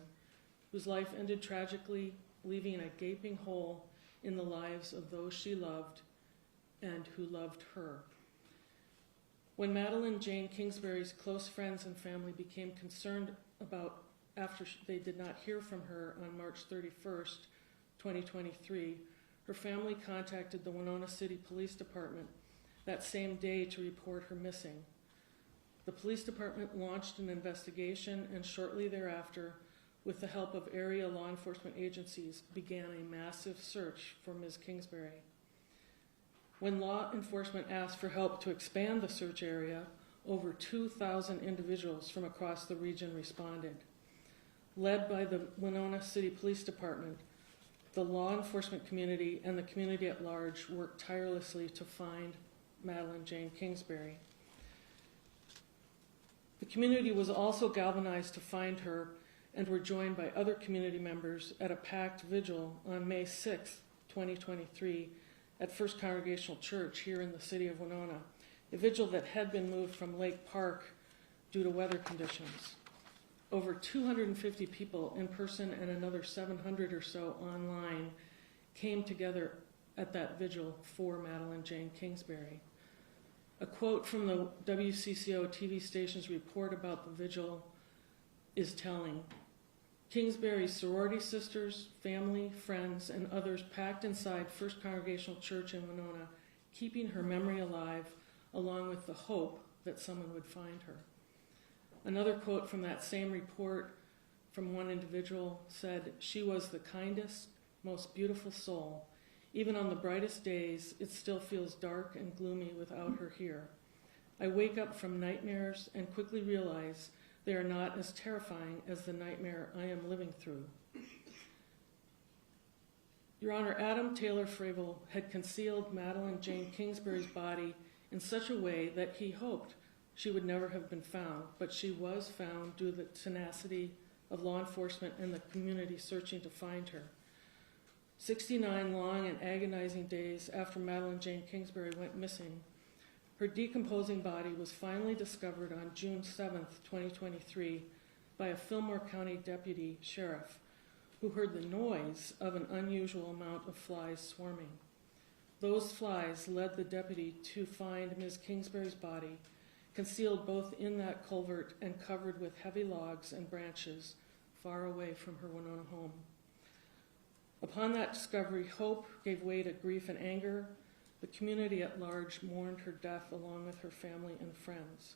whose life ended tragically, leaving a gaping hole in the lives of those she loved and who loved her. When Madeline Jane Kingsbury's close friends and family became concerned about after they did not hear from her on March 31st, 2023, her family contacted the Winona City Police Department that same day to report her missing. The police department launched an investigation and shortly thereafter, with the help of area law enforcement agencies, began a massive search for Ms. Kingsbury. When law enforcement asked for help to expand the search area, over 2,000 individuals from across the region responded. Led by the Winona City Police Department, the law enforcement community and the community at large worked tirelessly to find Madeline Jane Kingsbury. The community was also galvanized to find her and were joined by other community members at a packed vigil on May 6, 2023, at First Congregational Church here in the city of Winona, a vigil that had been moved from Lake Park due to weather conditions. Over 250 people in person and another 700 or so online came together at that vigil for Madeline Jane Kingsbury. A quote from the WCCO TV station's report about the vigil is telling. Kingsbury's sorority sisters, family, friends, and others packed inside First Congregational Church in Winona, keeping her memory alive, along with the hope that someone would find her. Another quote from that same report from one individual said, "She was the kindest, most beautiful soul. Even on the brightest days, it still feels dark and gloomy without her here. I wake up from nightmares and quickly realize they are not as terrifying as the nightmare I am living through." Your Honor, Adam Taylor Fravel had concealed Madeline Jane Kingsbury's body in such a way that he hoped she would never have been found, but she was found due to the tenacity of law enforcement and the community searching to find her. 69 long and agonizing days after Madeline Jane Kingsbury went missing, her decomposing body was finally discovered on June 7th, 2023, by a Fillmore County deputy sheriff who heard the noise of an unusual amount of flies swarming. Those flies led the deputy to find Ms. Kingsbury's body, concealed both in that culvert and covered with heavy logs and branches far away from her Winona home. Upon that discovery, hope gave way to grief and anger. The community at large mourned her death along with her family and friends.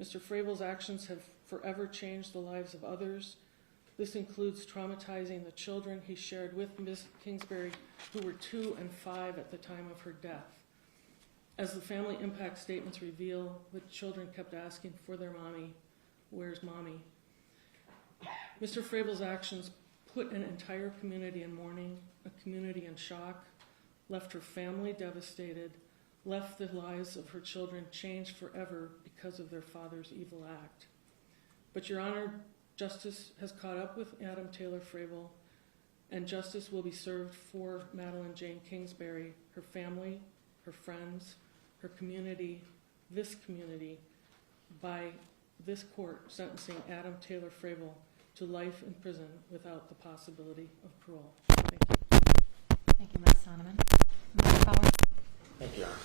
Mr. Fravel's actions have forever changed the lives of others. This includes traumatizing the children he shared with Ms. Kingsbury, who were 2 and 5 at the time of her death. As the family impact statements reveal, the children kept asking for their mommy. Where's mommy? Mr. Fravel's actions put an entire community in mourning, a community in shock, left her family devastated, left the lives of her children changed forever because of their father's evil act. But Your Honor, justice has caught up with Adam Taylor Fravel, and justice will be served for Madeline Jane Kingsbury, her family, her friends, her community, this community by this court sentencing Adam Taylor Fravel to life in prison without the possibility of parole. Thank you. Thank you, Ms. Sonneman. Mr. Bauer? Thank you, Your Honor.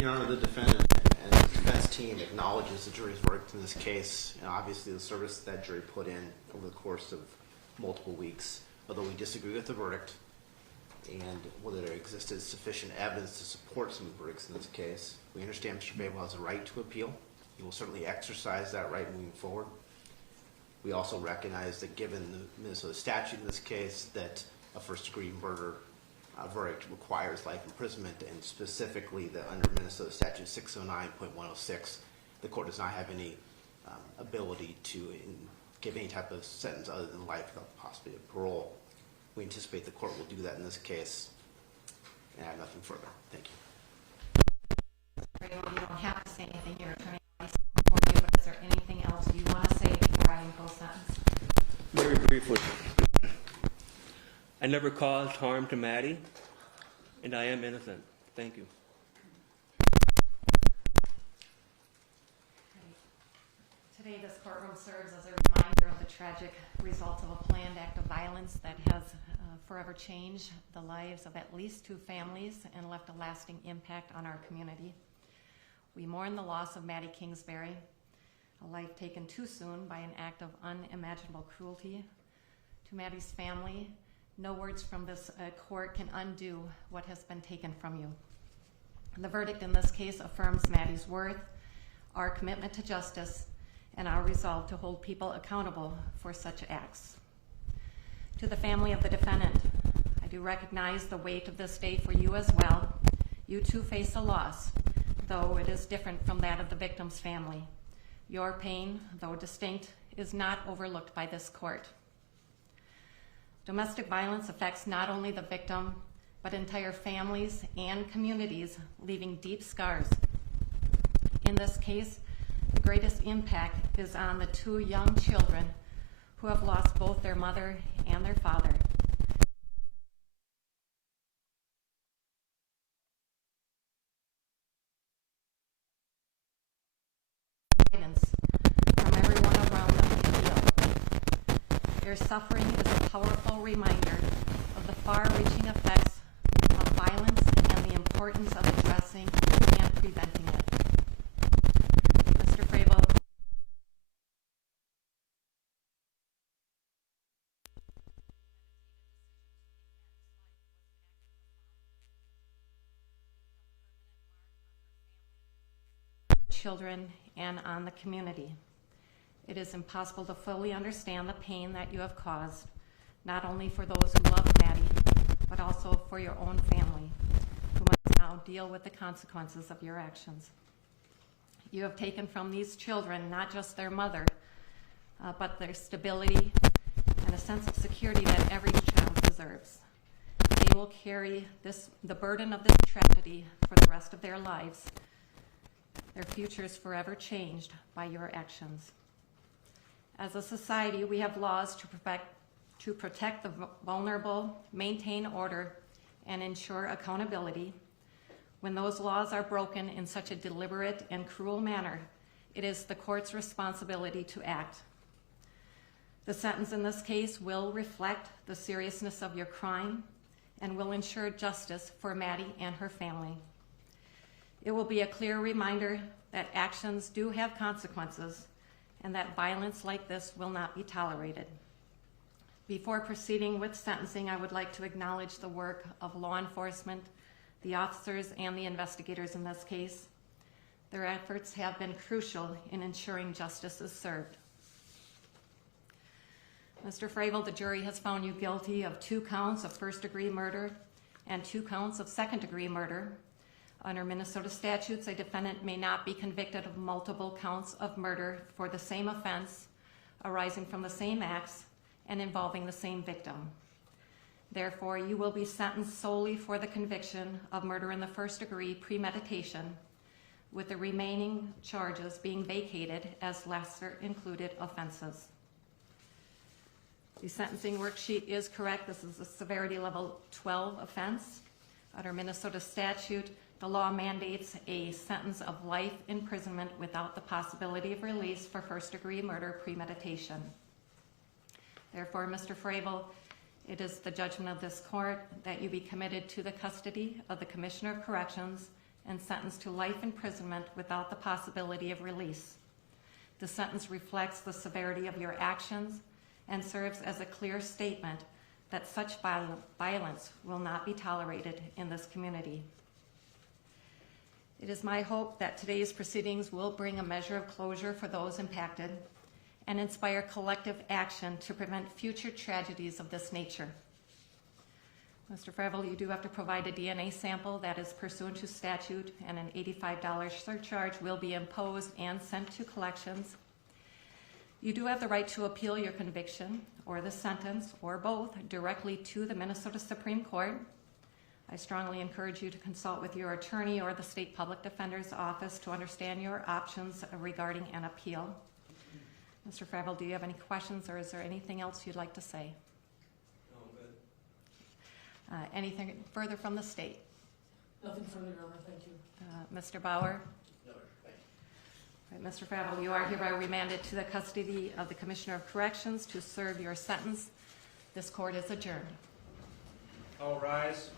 Your Honor, the defendant and the defense team acknowledges the jury's verdict in this case, and obviously the service that jury put in over the course of multiple weeks. Although we disagree with the verdict and whether there existed sufficient evidence to support some of the verdicts in this case, we understand Mr. Fravel has a right to appeal. He will certainly exercise that right moving forward. We also recognize that given the Minnesota statute in this case, that a first-degree murder verdict requires life imprisonment, and specifically that under Minnesota statute 609.106, the court does not have any ability to give any type of sentence other than life without the possibility of parole. We anticipate the court will do that in this case, and I have nothing further. Thank you. You don't have to say anything. Your attorney will support you, but is there anything else you want to say before I impose sentence? Very briefly. I never caused harm to Maddie, and I am innocent. Thank you. Today, this courtroom serves as a reminder of the tragic results of a planned act of violence that has forever changed the lives of at least 2 families and left a lasting impact on our community. We mourn the loss of Maddie Kingsbury, a life taken too soon by an act of unimaginable cruelty. To Maddie's family, no words from this court can undo what has been taken from you. The verdict in this case affirms Maddie's worth, our commitment to justice, and our resolve to hold people accountable for such acts. To the family of the defendant, I do recognize the weight of this day for you as well. You too face a loss, though it is different from that of the victim's family. Your pain, though distinct, is not overlooked by this court. Domestic violence affects not only the victim, but entire families and communities, leaving deep scars. In this case, the greatest impact is on the 2 young children who have lost both their mother and their father. Guidance from everyone around them to heal. Their suffering is a powerful reminder of the far-reaching effects of violence and the importance of addressing and preventing it. Mr. Fravel. Children and on the community. It is impossible to fully understand the pain that you have caused, not only for those who love Maddie, but also for your own family, who must now deal with the consequences of your actions. You have taken from these children not just their mother, but their stability and a sense of security that every child deserves. They will carry the burden of this tragedy for the rest of their lives. Their future is forever changed by your actions. As a society, we have laws to protect the vulnerable, maintain order, and ensure accountability. When those laws are broken in such a deliberate and cruel manner, it is the court's responsibility to act. The sentence in this case will reflect the seriousness of your crime and will ensure justice for Maddie and her family. It will be a clear reminder that actions do have consequences and that violence like this will not be tolerated. Before proceeding with sentencing, I would like to acknowledge the work of law enforcement, the officers, and the investigators in this case. Their efforts have been crucial in ensuring justice is served. Mr. Fravel, the jury has found you guilty of 2 counts of first-degree murder and 2 counts of second-degree murder. Under Minnesota statutes, a defendant may not be convicted of multiple counts of murder for the same offense, arising from the same acts, and involving the same victim. Therefore, you will be sentenced solely for the conviction of murder in the first degree premeditation, with the remaining charges being vacated as lesser included offenses. The sentencing worksheet is correct. This is a severity level 12 offense. Under Minnesota statute, the law mandates a sentence of life imprisonment without the possibility of release for first-degree murder premeditation. Therefore, Mr. Fravel, it is the judgment of this court that you be committed to the custody of the Commissioner of Corrections and sentenced to life imprisonment without the possibility of release. The sentence reflects the severity of your actions and serves as a clear statement that such violence will not be tolerated in this community. It is my hope that today's proceedings will bring a measure of closure for those impacted and inspire collective action to prevent future tragedies of this nature. Mr. Fravel, you do have to provide a DNA sample that is pursuant to statute, and an $85 surcharge will be imposed and sent to collections. You do have the right to appeal your conviction or the sentence or both directly to the Minnesota Supreme Court. I strongly encourage you to consult with your attorney or the State Public Defender's Office to understand your options regarding an appeal. Mr. Fravel, do you have any questions, or is there anything else you'd like to say? No, I'm good. Anything further from the state? Nothing further, Your Honor, thank you. Mr. Bauer? No, thank you. All right, Mr. Fravel, you are hereby remanded to the custody of the Commissioner of Corrections to serve your sentence. This court is adjourned. All rise.